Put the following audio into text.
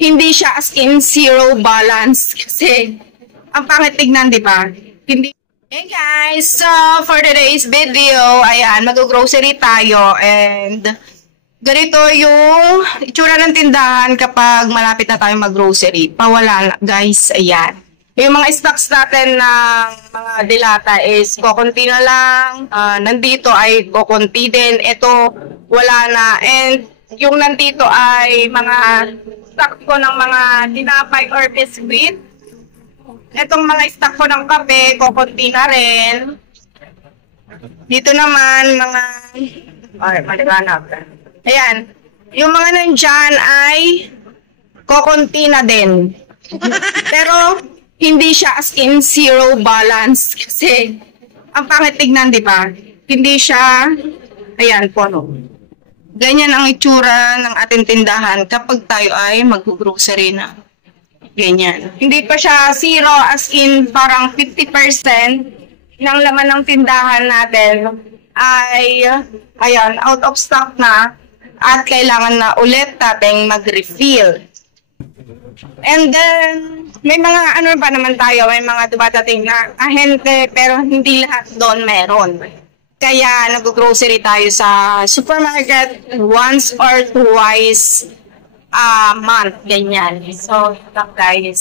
Hindi siya as in zero balance kasi ang pangit tignan, di ba? Hindi. Hey guys, so for today's video, ayan, mag-grocery tayo and ganito yung itsura ng tindahan kapag malapit na tayo mag-grocery. Pawala na, guys, ayan. Yung mga stocks natin ng mga dilata is kukunti na lang. Nandito ay kukunti din. Ito, wala na. And yung nandito ay mga stock ko ng mga tinapay or biscuit. Itong mga stock ko ng kape, kukunti na rin. Dito naman, mga... Ay, maliwanag. Ayan. Yung mga nandyan ay kukunti na din. Pero, hindi siya as in zero balance kasi ang pangit tignan, di ba? Hindi siya, ayan po, no? Ganyan ang itsura ng ating tindahan kapag tayo ay mag-grocery na. Ganyan. Hindi pa siya zero as in parang 50% ng laman ng tindahan natin ay, ayan, out of stock na at kailangan na ulit nating mag-refill. And then, may mga ano pa naman tayo, may mga dumadating na ahente pero hindi lahat doon meron. Kaya nag-grocery tayo sa supermarket once or twice a month, ganyan. So, guys.